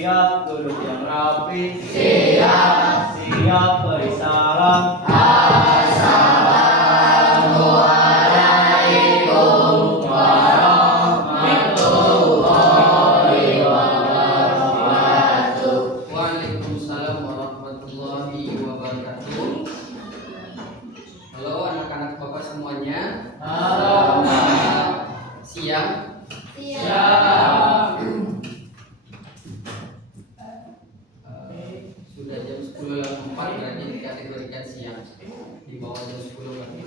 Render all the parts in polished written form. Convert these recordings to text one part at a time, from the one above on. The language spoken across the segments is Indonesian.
Siap duduk yang rapi. Siap. Siap beri salam. Assalamualaikum warahmatullahi wabarakatuh. Waalaikumsalam warahmatullahi wabarakatuh. Halo anak-anak Bapak semuanya. Selamat siang. Sudah jam 10.04 berarti dikategorikan siang. Di bawah jam 10 berarti.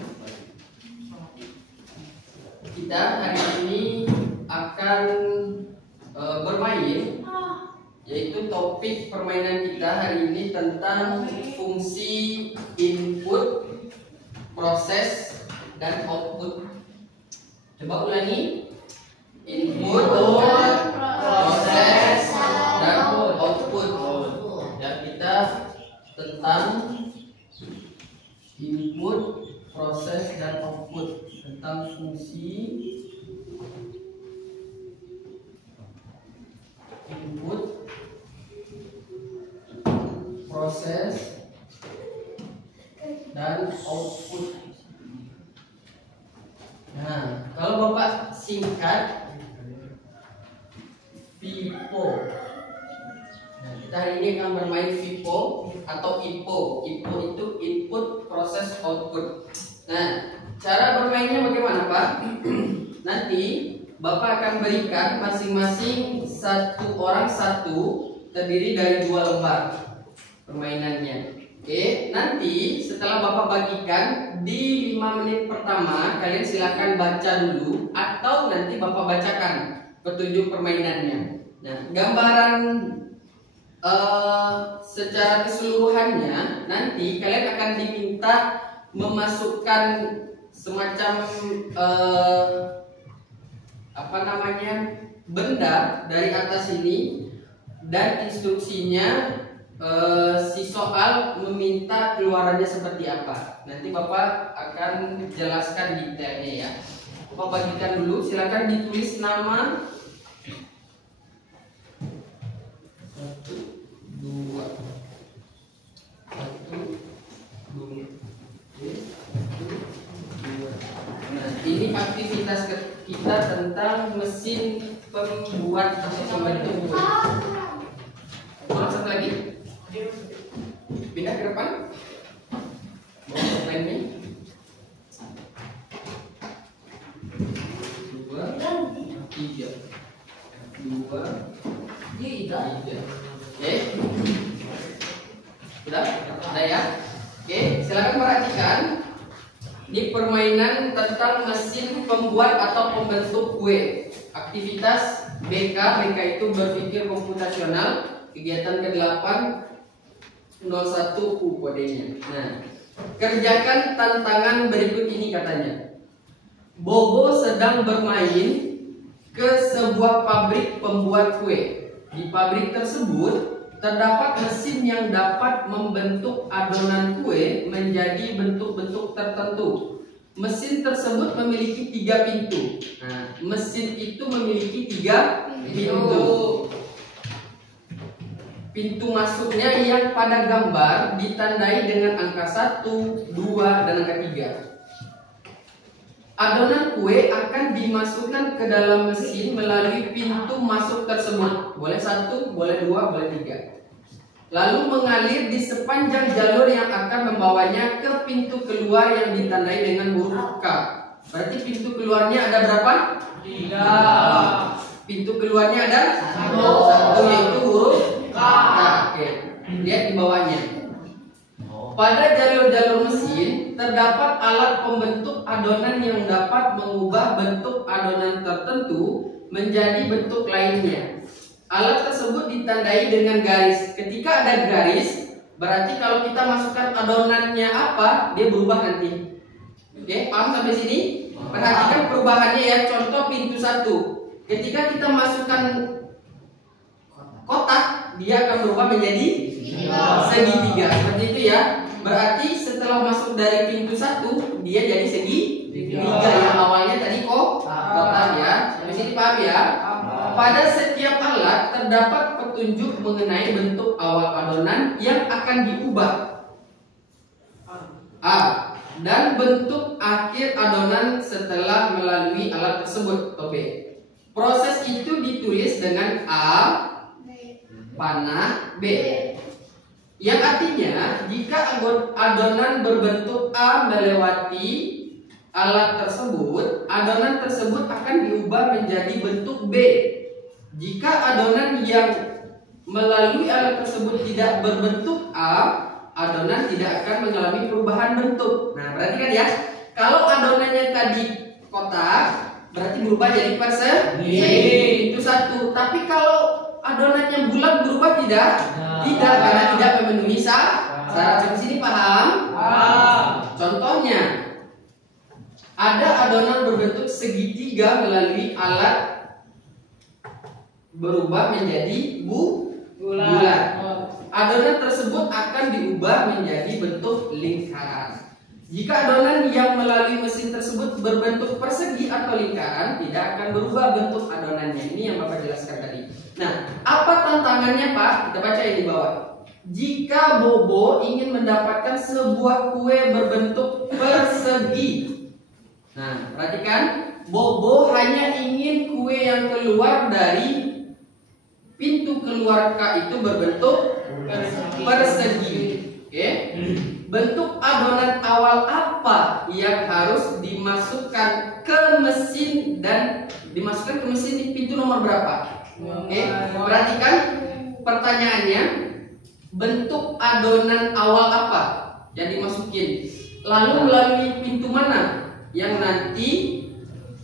Kita hari ini akan bermain, yaitu topik permainan kita hari ini tentang fungsi input, proses, dan output. Coba ulangi. Input, proses, dan output. Ya, kita tentang input, proses, dan output, tentang fungsi input, proses, dan output. Nah, kalau Bapak singkat FIFO. Nah, kita hari ini akan bermain FIFO atau IPO. IPO itu input, proses, output. Nah, cara bermainnya bagaimana, Pak? Nanti Bapak akan berikan masing-masing satu orang satu, terdiri dari 2 lembar permainannya. Oke, nanti setelah Bapak bagikan di 5 menit pertama, kalian silakan baca dulu atau nanti Bapak bacakan petunjuk permainannya. Nah, gambaran secara keseluruhannya nanti kalian akan diminta memasukkan semacam benda dari atas ini, dan instruksinya si soal meminta keluarannya seperti apa. Nanti Bapak akan jelaskan detailnya ya. Bapak bagikan dulu, silakan ditulis nama. 1, 2, 1, 2. Nah, ini aktivitas kita tentang mesin pembuat atau pembentuk kue. Ulang satu lagi. Pindah ke depan. Bawa lainnya. 2, 3. 2, 3. Oke. Sudah? Sudah ya? Oke, silakan perhatikan. Ini permainan tentang mesin pembuat atau pembentuk kue. Aktivitas BK. BK itu berpikir komputasional. Kegiatan ke-8 01 U kodenya. Nah, kerjakan tantangan berikut ini katanya. Bobo sedang bermain ke sebuah pabrik pembuat kue. Di pabrik tersebut terdapat mesin yang dapat membentuk adonan kue menjadi bentuk-bentuk tertentu. Mesin tersebut memiliki 3 pintu. Nah, mesin itu memiliki 3 pintu. Pintu masuknya yang pada gambar ditandai dengan angka 1, 2, dan angka 3. Adonan kue akan dimasukkan ke dalam mesin melalui pintu masuk tersebut. Boleh 1, boleh 2, boleh 3. Lalu mengalir di sepanjang jalur yang akan membawanya ke pintu keluar yang ditandai dengan huruf K. Berarti pintu keluarnya ada berapa? 3. Pintu keluarnya ada 1, yaitu huruf K. Oke, lihat di bawahnya. Pada jalur-jalur mesin terdapat alat pembentuk adonan yang dapat mengubah bentuk adonan tertentu menjadi bentuk lainnya. Alat tersebut ditandai dengan garis. Ketika ada garis, berarti kalau kita masukkan adonannya apa, dia berubah nanti. Oke, paham sampai sini? Perhatikan perubahannya ya. Contoh pintu 1. Ketika kita masukkan kotak, dia akan berubah menjadi segitiga. Seperti itu ya. Berarti setelah masuk dari pintu 1, dia jadi segitiga. Yang awalnya tadi kotak ya. Sampai sini paham ya? Pada setiap alat terdapat petunjuk mengenai bentuk awal adonan yang akan diubah. A. Dan bentuk akhir adonan setelah melalui alat tersebut. Atau B. Proses itu ditulis dengan A, panah B. Yang artinya jika adonan berbentuk A melewati alat tersebut, adonan tersebut akan diubah menjadi bentuk B. Jika adonan yang melalui alat tersebut tidak berbentuk A, adonan tidak akan mengalami perubahan bentuk. Nah, perhatikan ya. Kalau adonannya tadi kotak, berarti berubah jadi persegi. Itu satu. Tapi kalau adonannya bulat berubah tidak? Tidak, karena tidak memenuhi syarat. Di sini paham? Contohnya, ada adonan berbentuk segitiga melalui alat berubah menjadi bulat. Adonan tersebut akan diubah menjadi bentuk lingkaran. Jika adonan yang melalui mesin tersebut berbentuk persegi atau lingkaran, tidak akan berubah bentuk adonannya. Ini yang Bapak jelaskan tadi. Nah, apa tantangannya, Pak? Kita baca ini di bawah. Jika Bobo ingin mendapatkan sebuah kue berbentuk persegi. Nah, perhatikan, Bobo hanya ingin kue yang keluar dari pintu keluar K itu berbentuk persegi. Oke? Bentuk adonan awal apa yang harus dimasukkan ke mesin dan dimasukkan ke mesin di pintu nomor berapa? Oke? Perhatikan pertanyaannya, bentuk adonan awal apa yang dimasukin? Lalu melalui pintu mana yang nanti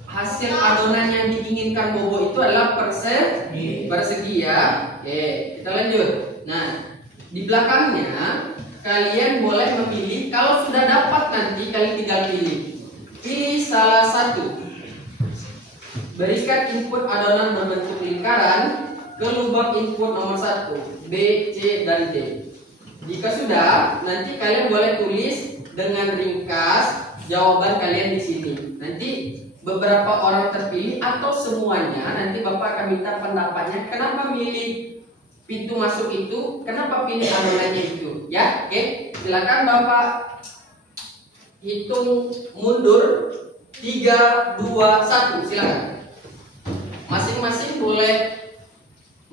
hasil adonan yang diinginkan Bobo itu adalah persegi ya. Oke, kita lanjut. Nah, di belakangnya kalian boleh memilih. Kalau sudah dapat nanti kalian tinggal pilih salah satu. Berikan input adonan berbentuk lingkaran ke lubang input nomor 1, B, C, dan D. Jika sudah, nanti kalian boleh tulis dengan ringkas jawaban kalian di sini. Nanti beberapa orang terpilih atau semuanya, nanti Bapak akan minta pendapatnya kenapa milih pintu masuk itu, kenapa pilih adonannya itu, ya. Oke, silakan Bapak hitung mundur 3, 2, 1, silakan. Masing-masing boleh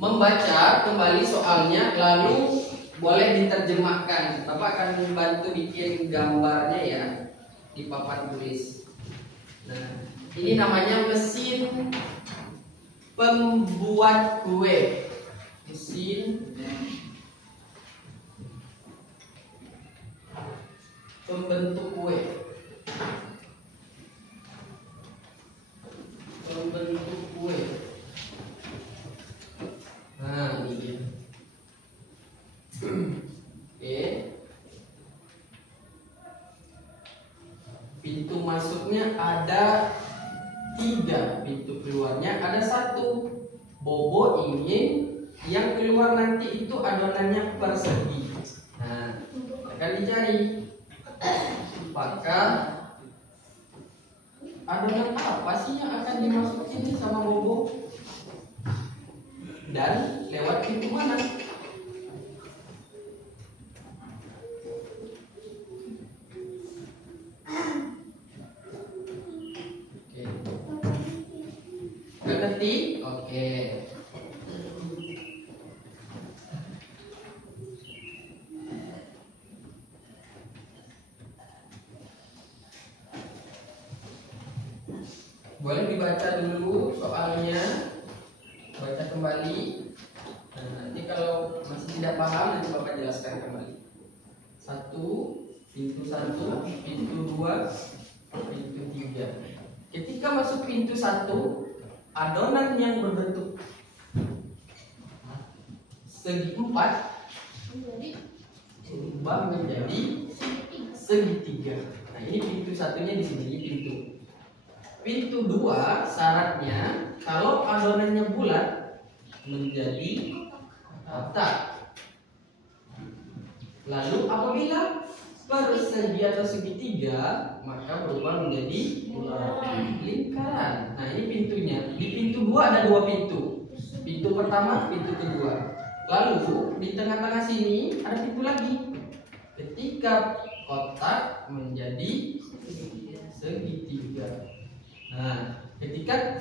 membaca kembali soalnya, lalu boleh diterjemahkan. Bapak akan membantu bikin gambarnya ya di papan tulis. Nah, ini namanya mesin pembuat kue. Mesin pembentuk kue. Pembentuk kue. Nah, ini dia. Oke. Pintu masuknya ada 3, pintu keluarnya ada 1. Bobo ingin yang keluar nanti itu adonannya persegi. Nah, akan dicari apakah adonan apa sih yang akan dimasukin sama Bobo dan lewat pintu mana. Ngerti? Oke. Boleh dibaca dulu soalnya, baca kembali. Nah, nanti kalau masih tidak paham nanti Bapak jelaskan kembali. 1, pintu 1, pintu 2, pintu 3. Ketika masuk pintu 1, adonan yang berbentuk segi 4 berubah menjadi segitiga. Nah, ini pintu satunya di sini, ini pintu. Pintu 2 syaratnya kalau adonannya bulat menjadi kotak. Lalu apabila persegi atau segitiga maka berubah menjadi lingkaran. Nah, ini pintunya. Di pintu 2 ada 2 pintu. Pintu pertama, pintu kedua. Lalu di tengah-tengah sini ada pintu lagi. Ketika kotak menjadi segitiga. Nah, ketika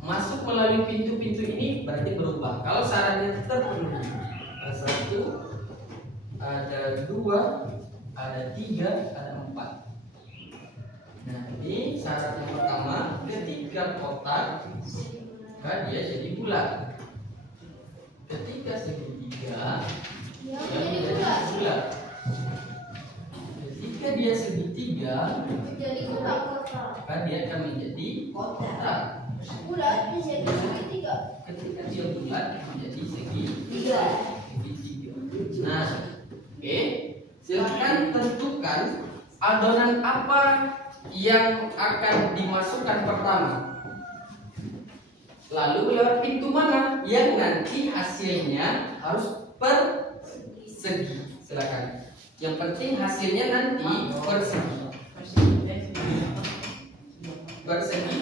masuk melalui pintu-pintu ini berarti berubah. Kalau syaratnya terpenuhi. Ada 1, ada 2, ada 3, ada 4. Nah, ini syarat yang pertama, ketika kotak maka dia jadi bulat. Ketika segitiga dia menjadi bulat. Ketika dia segitiga Jadi kotak-kotak. maka dia akan menjadi kotak. Bulat bisa jadi segitiga. Ketika dia bulat menjadi segitiga. Nah, oke, silahkan tentukan adonan apa yang akan dimasukkan pertama. Lalu lewat pintu mana yang nanti hasilnya harus persegi. Silakan. Yang penting hasilnya nanti persegi. Persegi.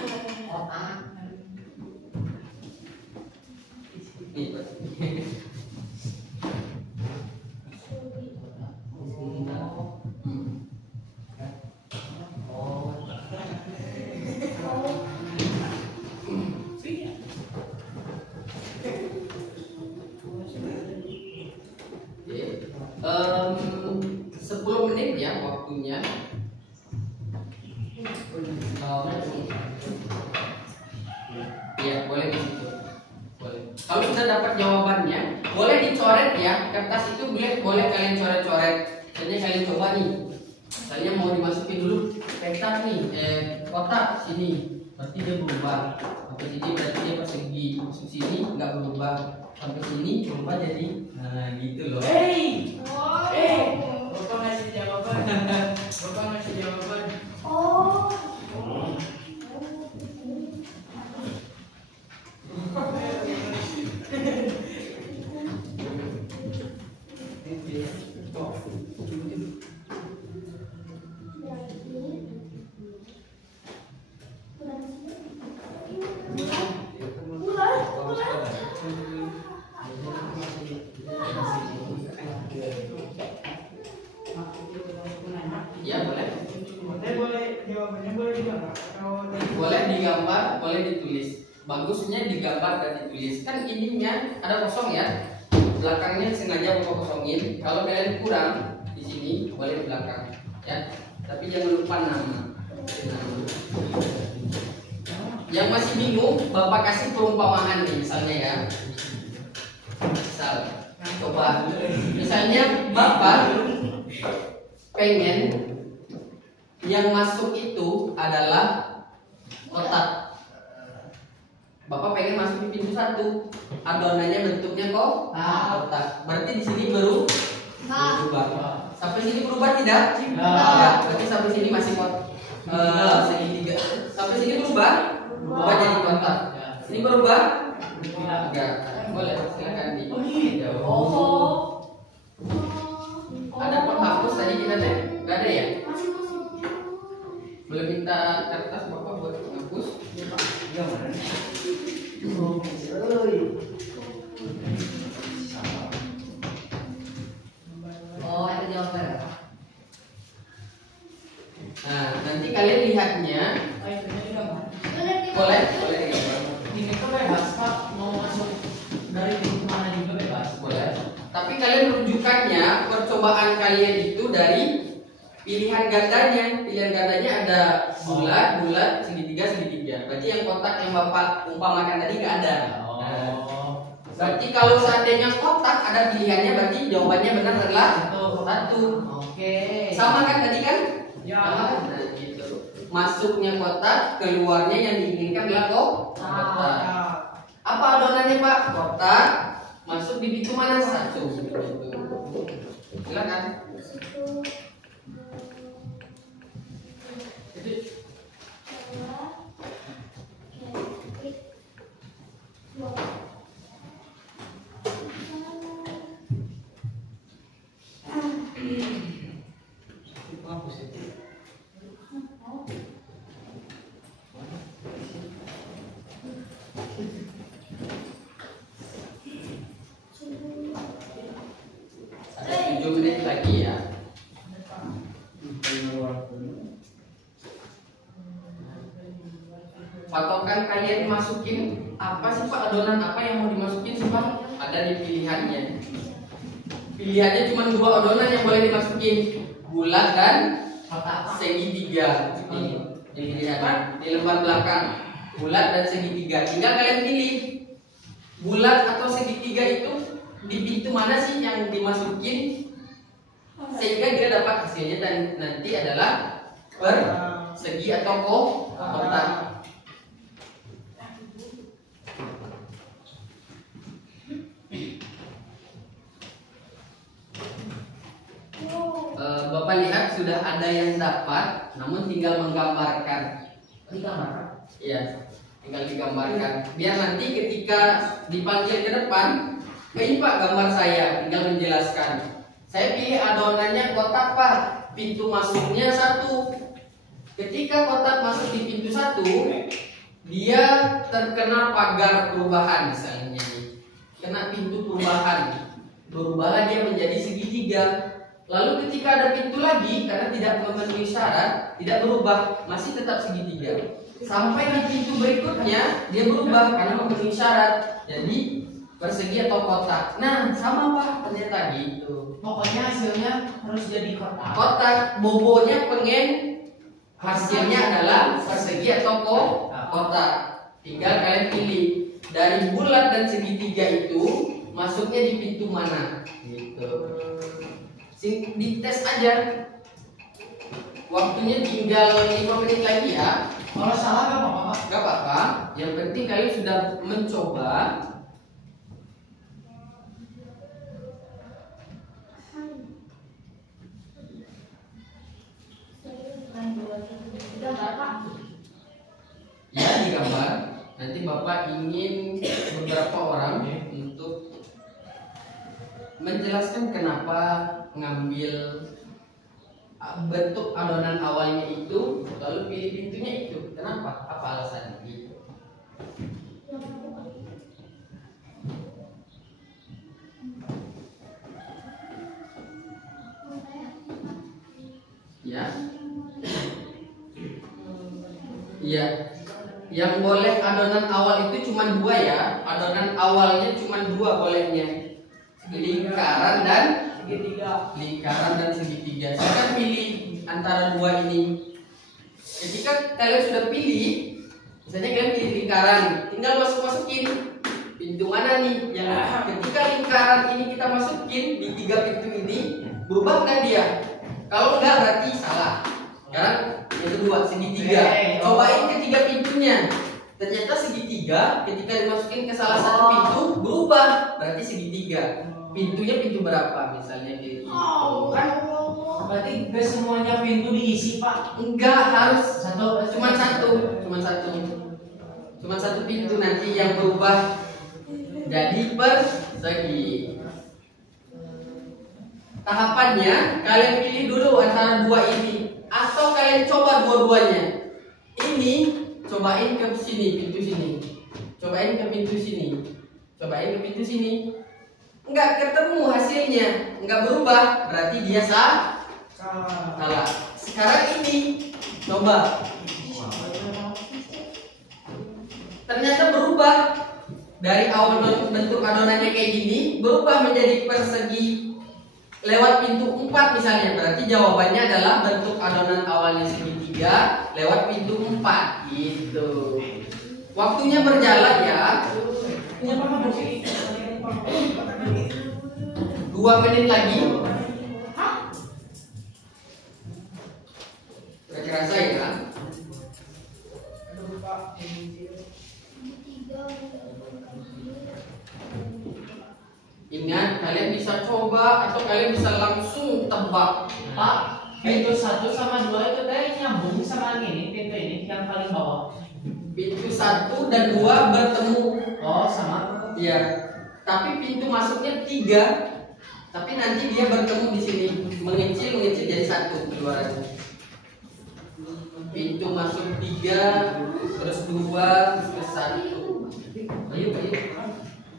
Nih, persegi. Oke. 10 menit ya waktunya. Ya, boleh di situ. Boleh. Kalau sudah dapat jawabannya, boleh dicoret ya. Kertas itu boleh kalian coret-coret. Jadi kalian coba nih. Misalnya mau dimasukin dulu petak nih, kotak sini. Berarti dia berubah. Sampai sini berarti dia persegi. Masuk sini nggak berubah. Sampai sini berubah jadi. Nah, gitu loh. Bapak ngasih jawaban. Bapak ngasih jawaban. Oh. Ya, boleh. Boleh jawabannya boleh digambar. Boleh digambar, boleh ditulis. Bagusnya digambar dan ditulis. Kan ininya ada kosong ya. Belakangnya sengaja bapak kosongin. Kalau kalian kurang di sini boleh di belakang, ya. Tapi jangan lupa nama. Yang masih bingung, bapak kasih perumpamaan nih, misalnya ya. Misal, coba. Misalnya bapak pengen yang masuk itu adalah kotak. Bapak pengen masuk di pintu 1. Adonannya bentuknya kotak. Berarti di sini berubah. Sampai sini berubah tidak? Tidak. Berarti sampai sini masih segitiga. Sampai sini berubah jadi kotak. Sini berubah? Enggak. Boleh, silakan dijawab. Ada penghapus tadi kita deh? Enggak ada ya? Boleh minta kertas bapak buat penghapus? Yang mana? Oh, itu jawaban. Nah, nanti kalian lihatnya. Boleh digambar. Ini tuh bebas Pak, mau masuk dari pintu mana juga bebas. Boleh. Tapi kalian rujukannya, percobaan kalian itu dari pilihan gandanya. Pilihan gandanya ada bulat, segitiga. Berarti yang kotak yang bapak umpamakan tadi nggak ada. Nah, berarti kalau seandainya kotak ada pilihannya, berarti jawabannya benar adalah 1. Oke. Sama kan tadi kan? Ya. Sama kan? Nah, gitu. Masuknya kotak, keluarnya yang diinginkan adalah kotak. Apa adonannya Pak? Kotak. Masuk di pintu mana? 1. Silakan. lagi ya. Patokan kalian masukin apa sih Pak, adonan apa yang mau dimasukin sih Pak? Ada di pilihannya. Pilihannya cuma 2 adonan yang boleh dimasukin, bulat dan segitiga. Ini dilihat di lembar belakang, bulat dan segitiga. Tinggal kalian pilih bulat atau segitiga itu di pintu mana sih yang dimasukin, sehingga dia dapat hasilnya dan nanti adalah persegi atau kotak. Bapak lihat sudah ada yang dapat, namun tinggal menggambarkan. Digambarkan. Iya, tinggal digambarkan. Biar nanti ketika dipanggil ke depan, ini Pak gambar saya, tinggal menjelaskan. Saya pilih adonannya kotak Pak, pintu masuknya 1. Ketika kotak masuk di pintu 1, dia terkena pagar perubahan misalnya nih. Kena pintu perubahan, berubahlah dia menjadi segitiga. Lalu ketika ada pintu lagi, karena tidak memenuhi syarat, tidak berubah, masih tetap segitiga. Sampai di pintu berikutnya dia berubah karena memenuhi syarat, jadi persegi atau kotak. Nah, sama Pak, ternyata gitu. Pokoknya hasilnya harus jadi kotak. Kotak, bobonya pengen hasilnya adalah persegi atau kotak. Tinggal kalian pilih dari bulat dan segitiga itu masuknya di pintu mana, gitu. Dites aja. Waktunya tinggal 5 menit lagi ya. Kalau salah gak apa-apa Pak. Gak apa-apa. Yang penting kalian sudah mencoba. Ya, digambar. Nanti Bapak ingin beberapa orang untuk menjelaskan kenapa ngambil bentuk adonan awalnya itu lalu pilih pintunya itu, kenapa, apa alasannya gitu. Ya, iya, yang boleh adonan awal itu cuma 2 ya, adonan awalnya cuma 2 bolehnya, lingkaran dan segitiga. Lingkaran dan segitiga. Saya kan pilih antara 2 ini. Ketika kalian sudah pilih, misalnya kalian pilih lingkaran, tinggal masukin pintu mana nih? Yang ketika lingkaran ini kita masukin di 3 pintu ini, berubah nggak dia? Kalau enggak berarti salah. Sekarang yang kedua segitiga. Cobain ketiga pintunya. Ternyata segitiga ketika dimasukin ke salah satu pintu berubah, berarti segitiga. Pintunya pintu berapa misalnya kayak gitu. Kan berarti gak semuanya pintu diisi Pak. Enggak, harus Cuma satu pintu nanti yang berubah jadi persegi. Tahapannya kalian pilih dulu antara 2 ini atau kalian coba dua-duanya. Ini cobain ke sini, pintu sini. Cobain ke pintu sini. Cobain ke pintu sini. Enggak ketemu hasilnya, enggak berubah, berarti dia salah. Sekarang ini coba. Ternyata berubah. Dari awal bentuk adonannya kayak gini berubah menjadi persegi lewat pintu 4 misalnya, berarti jawabannya adalah bentuk adonan awalnya segitiga lewat pintu 4 gitu. Waktunya berjalan ya. 2 menit lagi. Kerasa ya. Ingat, kalian bisa coba atau kalian bisa langsung tebak. Pak, pintu 1 sama 2 itu tadi nyambung sama ini, pintu ini yang paling bawah. Pintu 1 dan 2 bertemu. Oh, sama. Iya. Tapi pintu masuknya 3. Tapi nanti dia bertemu di sini, mengecil jadi 1 keluarannya. Pintu masuk 3, terus 2, terus 1. Ayo.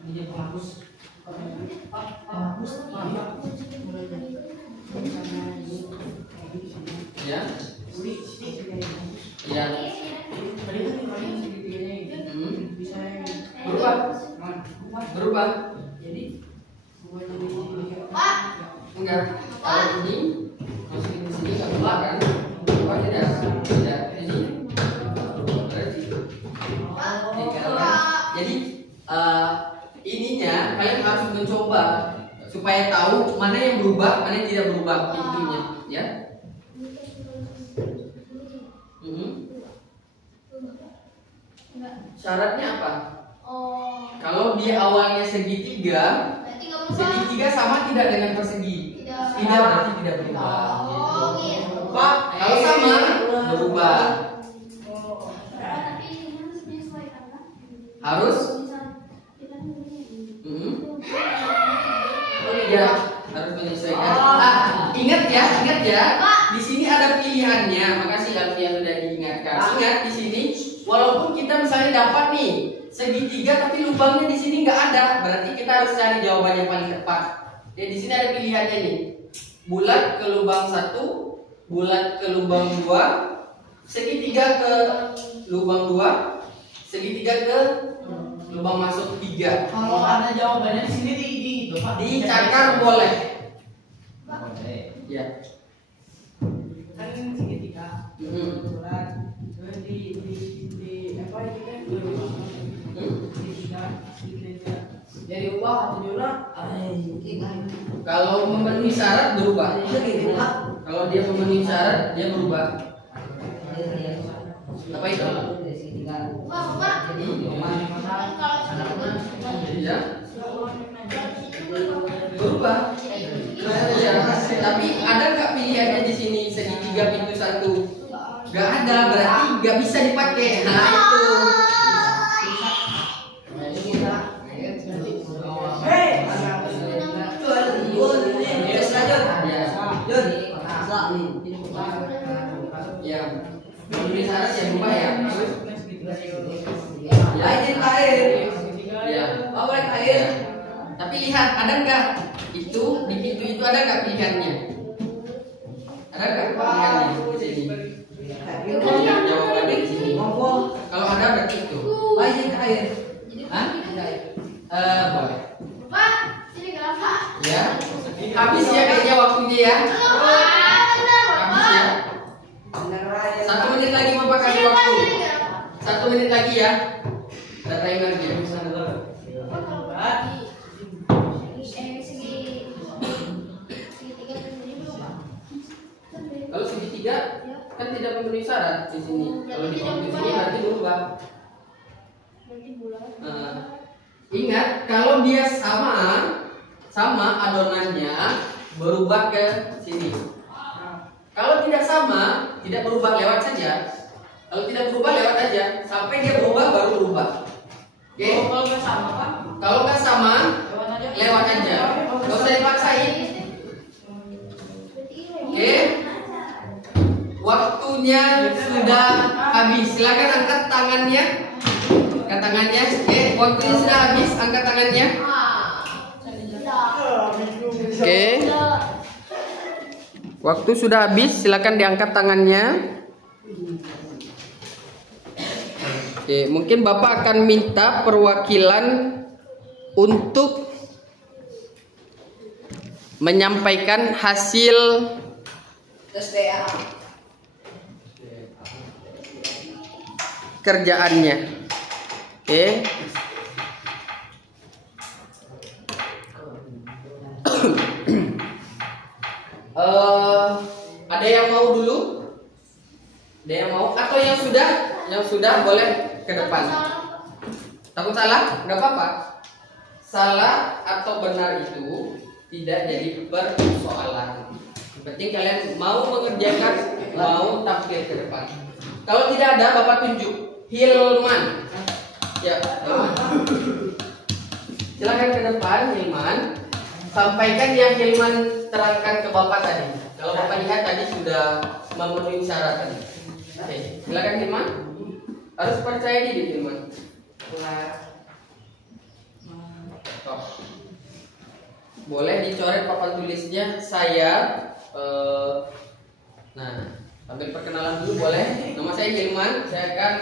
Ini penghapus. Penghapus. Ya. Ya. Berubah. Berubah. Pak. Enggak. Kalau ini masukin di sini nggak berubah kan? Oh tidak. Tidak. Ini. Jadi ininya kalian harus mencoba supaya tahu mana yang berubah, mana yang tidak berubah pintunya, ya. Syaratnya apa? Oh. Kalau dia awalnya segitiga, Berarti nggak berubah. segitiga sama tidak dengan persegi? Tidak. Tidak, berarti tidak berubah. Oh, gitu. Pak, kalau sama berubah. Tapi ini harus menyesuaikan kan? Harus? Ya, harus menyesuaikan. Ingat ya. Di sini ada pilihannya. Makasih Alfia sudah diingatkan. Ingat di sini, walaupun kita misalnya dapat nih segitiga, tapi lubangnya di sini nggak ada, berarti kita harus cari jawaban yang paling tepat. Ya, di sini ada pilihannya nih. Bulat ke lubang 1, bulat ke lubang 2, segitiga ke lubang 2, segitiga ke lubang masuk 3. Kalau ada jawabannya di sini di itu Pak. Dicakar boleh. Boleh. Ya. Kan segitiga bulat di apa itu kan segitiga jadi ubah atau jurang Kalau memenuhi syarat berubah. Kalau dia memenuhi syarat dia berubah. Apa itu? Pak. Ya. Berubah. Ya. Tapi ada nggak pilihannya di sini segitiga pintu 1? Nggak ada, berarti nggak bisa dipakai. Nah itu. Ya, memenuhi syarat ya berubah ya. Ya, izin air. Ya, boleh air. Tapi lihat, ada nggak itu di pintu itu ada nggak pilihannya? Ada nggak pilihannya di sini? Jawabannya di sini. Kalau ada berarti itu. Izin air. Hah? Boleh. Pak, sini kenapa? Ya. Habis ya kayaknya waktunya ya. Habis ya. 1 menit lagi Bapak kasih waktu. 1 menit lagi ya. Ada timernya. Kalau segitiga kan tidak memenuhi syarat di sini. Kalau di sini berarti berubah. Ingat kalau dia sama adonannya berubah ke sini. Kalau tidak sama, tidak berubah lewat saja. Kalau tidak berubah lewat aja sampai dia berubah baru berubah. Oke? kalau nggak sama Pak Kalau nggak sama, lewat aja. Nggak usah dipaksain. Oke? Waktunya sudah habis. Silakan angkat tangannya. Angkat tangannya. Oke, waktunya sudah habis. Angkat tangannya. Oke. Waktu sudah habis. Silakan diangkat tangannya. Oke, mungkin Bapak akan minta perwakilan untuk menyampaikan hasil kerjaannya. Oke. Ada yang mau dulu? Ada yang mau? Atau yang sudah? Yang sudah boleh ke depan. Takut salah? Nggak apa-apa. Salah atau benar itu tidak jadi persoalan. Yang penting kalian mau mengerjakan, mau tampil ke depan. Kalau tidak ada, Bapak tunjuk. Hilman. Ya, Hilman. Silakan ke depan, Hilman. Sampaikan yang Hilman terangkan ke Bapak tadi. Kalau Bapak lihat tadi sudah memenuhi syarat tadi. Oke, silakan Hilman. Harus percaya diri Hilman. Boleh dicoret papan tulisnya. Saya Nah, sambil perkenalan dulu boleh. Nama saya Hilman. Saya akan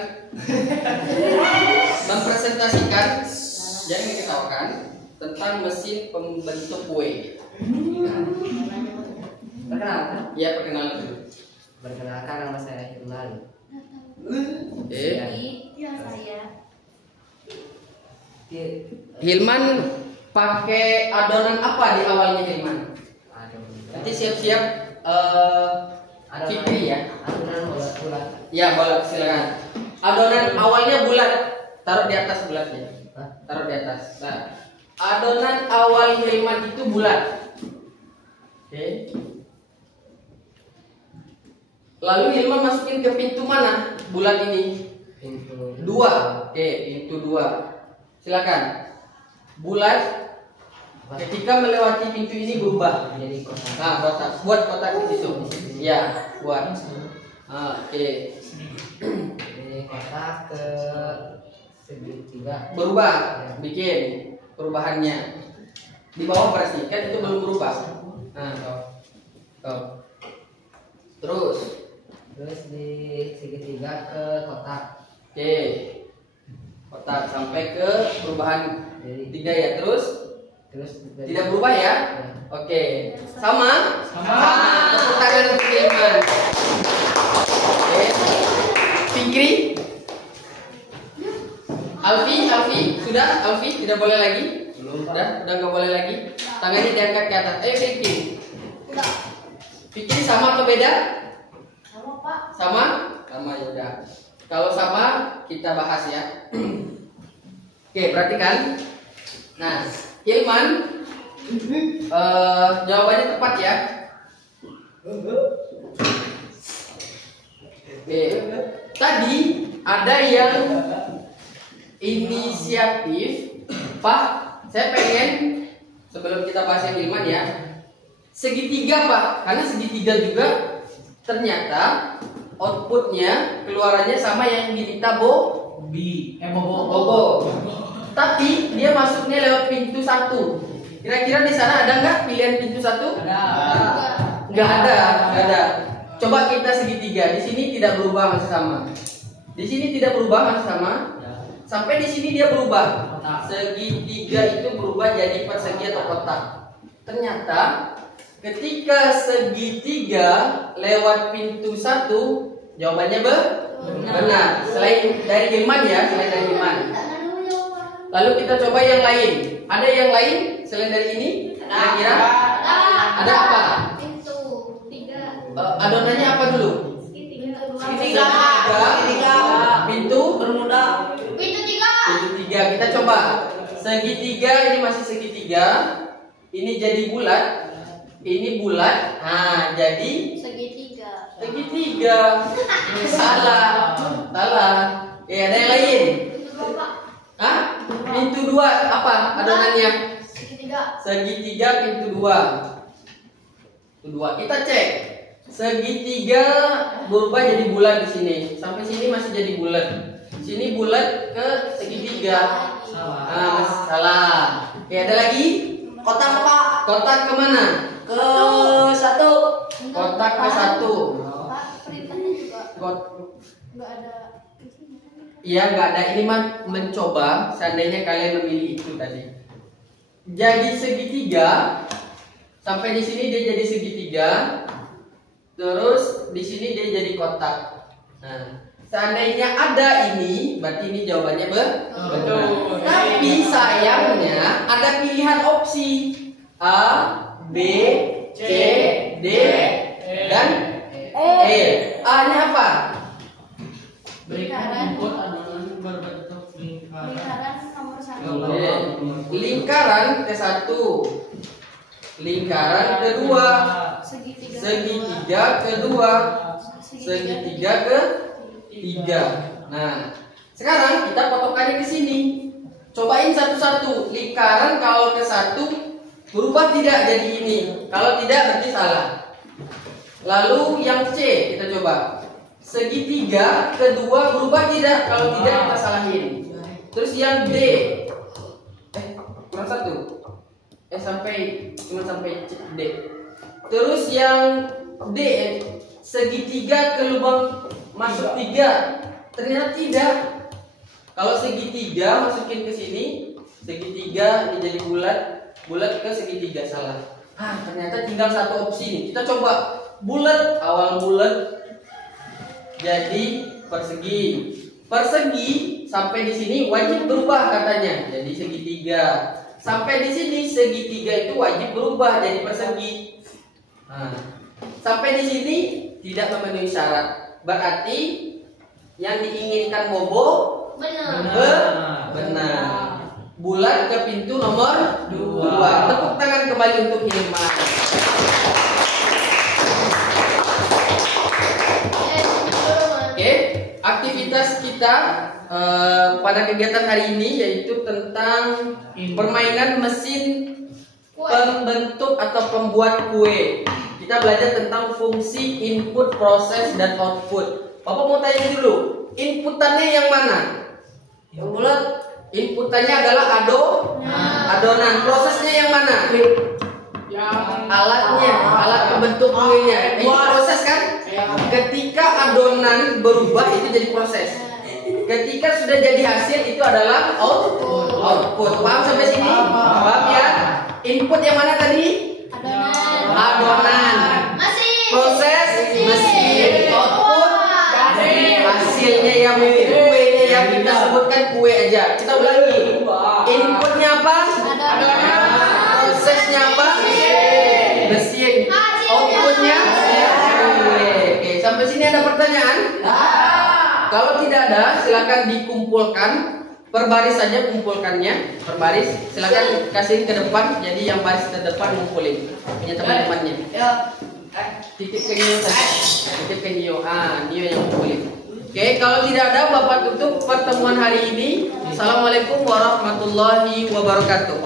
mempresentasikan, jangan diketawakan, tentang mesin pembentuk kue. Perkenalkan. Ya, perkenalan dulu. Perkenalkan, nama saya Hilman. Iya saya. Hilman pakai adonan apa di awalnya Hilman? Nanti siap-siap Fikri ya. Adonan bulat-bulat. Ya, bulat, silakan. Adonan awalnya bulat, taruh di atas bulatnya. Taruh di atas. Nah, adonan awal Hilman itu bulat. Oke. Lalu Hilman masukin ke pintu mana? Bulat ini. Pintu 2. Oke, pintu 2. Silakan. Bulat ketika melewati pintu ini berubah. jadi kotak. Nah, kotak. Buat kotak di situ. Ya, buat. Oke. Jadi kotak ke segitiga. Berubah. Bikin perubahannya. Di bawah berarti kan itu belum berubah. Nah, tuh. Terus. Terus di segitiga ke kotak. Oke. Kotak sampai ke perubahan Jadi 3 ya. Terus tidak berubah ya? Oke. Sama? Sama. Tepuk tangan untuk Hilman. Oke. Fikri? Alfi, sudah? Alfi tidak boleh lagi? Belum, Pak. Udah nggak boleh lagi. Tangannya diangkat ke atas. Fikri. Udah. Fikri sama atau beda? Sama Pak. Sama? Sama ya udah. Kalau sama kita bahas ya. Oke, perhatikan. Nah, Hilman, jawabannya tepat ya. Oke, tadi ada yang inisiatif, Pak. Saya pengen sebelum kita bahas yang Hilman ya, segitiga Pak, karena segitiga juga ternyata outputnya keluarannya sama yang diminta Bobo. Tapi dia masuknya lewat pintu 1. Kira-kira di sana ada nggak pilihan pintu 1? Nggak ada. Coba kita segitiga. Di sini tidak berubah masih sama. Di sini tidak berubah masih sama. Sampai di sini dia berubah. Segitiga itu berubah jadi persegi atau kotak. Ternyata ketika segitiga lewat pintu 1, jawabannya benar. Selain dari Hilman ya, selain dari Hilman. Lalu kita coba yang lain. Ada yang lain selain dari ini? Kira-kira? Ada apa? Pintu 3. Adonannya apa dulu? Segitiga. Segitiga. Pintu bermuda. Pintu 3. Pintu 3. Kita coba. Segitiga ini masih segitiga. Ini jadi bulat. Ini bulat. Nah, jadi Segitiga. segitiga. Salah. Ya, ada yang lain. Pintu 2 Pak. Hah? Pintu 2 apa adonannya? Segitiga. Segitiga pintu 2. Pintu 2. Kita cek. Segitiga berubah jadi bulat di sini. Sampai sini masih jadi bulat. Sini bulat ke segitiga. Salah. Oke, ada lagi? Kotak Pak. Kotak kemana? Ke 1. Kotak ke 1. Pak, perintahnya juga nggak ada. Iya, nggak ada. Ini mah mencoba. Seandainya kalian memilih itu tadi. Jadi segitiga. Sampai di sini dia jadi segitiga. Terus di sini dia jadi kotak. Nah, seandainya ada ini, berarti ini jawabannya betul. Tapi sayangnya ada pilihan opsi A, B, C, D, dan E. A-nya apa? Berikan input adonan berbentuk lingkaran. Lingkaran nomor 1. Lingkaran ke 1. Lingkaran kedua. Segitiga kedua. Segitiga ke 3. Nah, sekarang kita potokannya di sini. Cobain satu-satu. Lingkaran kalau ke 1 berubah tidak jadi ini. Kalau tidak berarti salah. Lalu yang C kita coba. Segitiga kedua berubah tidak? Kalau tidak kita salahin. Terus yang D. Kurang 1. Cuma sampai D. Terus yang D, segitiga ke lubang masuk 3. Ternyata tidak. Kalau segitiga masukin ke sini, segitiga ini jadi bulat ke segitiga, salah. Ternyata tinggal satu opsi nih. Kita coba bulat, awal bulat jadi persegi. Persegi sampai di sini wajib berubah katanya jadi segitiga. Sampai di sini segitiga itu wajib berubah jadi persegi. Sampai di sini tidak memenuhi syarat. Berarti yang diinginkan Bobo benar. Bulat ke pintu nomor 2. Tepuk tangan kembali untuk Hilman. Oke, aktivitas kita pada kegiatan hari ini yaitu tentang permainan mesin pembentuk atau pembuat kue. Kita belajar tentang fungsi input, proses, dan output. Bapak mau tanya dulu, inputannya yang mana? Yang bulat. Inputannya adalah adonan. Prosesnya yang mana? Alatnya, alat pembentuk kuenya. Ini proses kan? Ketika adonan berubah itu jadi proses. Ketika sudah jadi hasil itu adalah output. Paham sampai sini? Paham ya? Input yang mana tadi? Adonan. Proses mesin. Output hasilnya yang mungkin kuenya yang kita sebutkan kue aja. Kita ulangi. Inputnya apa? Prosesnya apa? Mesin. Outputnya kue. Oke, sampai sini ada pertanyaan? Kalau tidak ada, silakan dikumpulkan. Berbaris saja kumpulkannya. Berbaris. Silakan kasihin ke depan. Jadi yang baris terdepan ngumpulin. Punya teman-temannya. Titip ke Nio saja. Titip ke Nio. Nio yang ngumpulin. Oke, kalau tidak ada, Bapak tutup pertemuan hari ini. Assalamualaikum warahmatullahi wabarakatuh.